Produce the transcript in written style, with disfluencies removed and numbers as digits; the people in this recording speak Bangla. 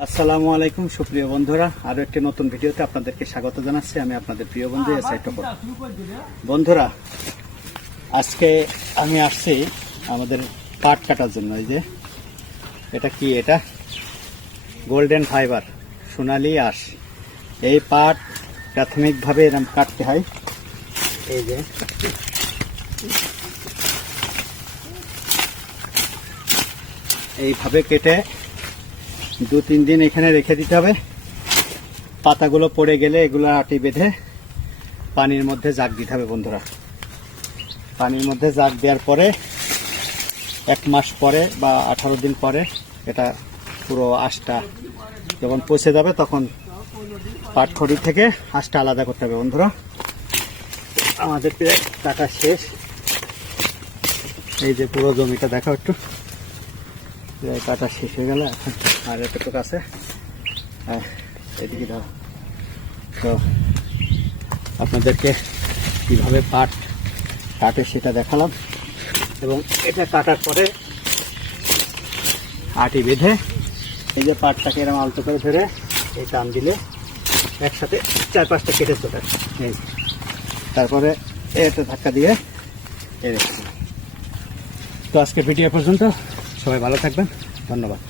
আসসালামু আলাইকুম সুপ্রিয় বন্ধুরা, আরো একটি নতুন ভিডিওতে আপনাদেরকে স্বাগত জানাচ্ছি। আমি আপনাদের প্রিয় বন্ধু এসআই টপর। বন্ধুরা, আজকে আমি আসছি আমাদের পাট কাটার জন্য। এই যে এটা কি, এটা গোল্ডেন ফাইবার, সোনালী আঁশ। এই পাট প্রাথমিকভাবে এরকম কাটতে হয়। এই যে এইভাবে কেটে 2-3 দিন এখানে রেখে দিতে হবে। পাতাগুলো পড়ে গেলে এগুলো আটি বেঁধে পানির মধ্যে জাগ দিতে হবে। বন্ধুরা, পানির মধ্যে জাগ দেওয়ার পরে 1 মাস পরে বা 18 দিন পরে এটা পুরো আঁশটা যখন পচে যাবে তখন পাটখড়ি থেকে আঁশটা আলাদা করতে হবে। বন্ধুরা, আমাদের প্রায় কাটা শেষ। এই যে পুরো জমিটা দেখো একটু, কাটা শেষ হয়ে গেল। এখন আর এতটুকু আছে, এদিকে দাও। তো আপনাদেরকে কিভাবে পাট কাটে সেটা দেখালাম, এবং এটা কাটার পরে আটি বেঁধে এই যে পাটটাকে এরকম আলতো করে ধরে এই টান দিলে একসাথে 4-5টা কেটে চলে আসে। এই তারপরে এটা ধাক্কা দিয়ে এই রেখে। তো আজকের ভিডিও পর্যন্ত, সবাই ভালো থাকবেন, ধন্যবাদ।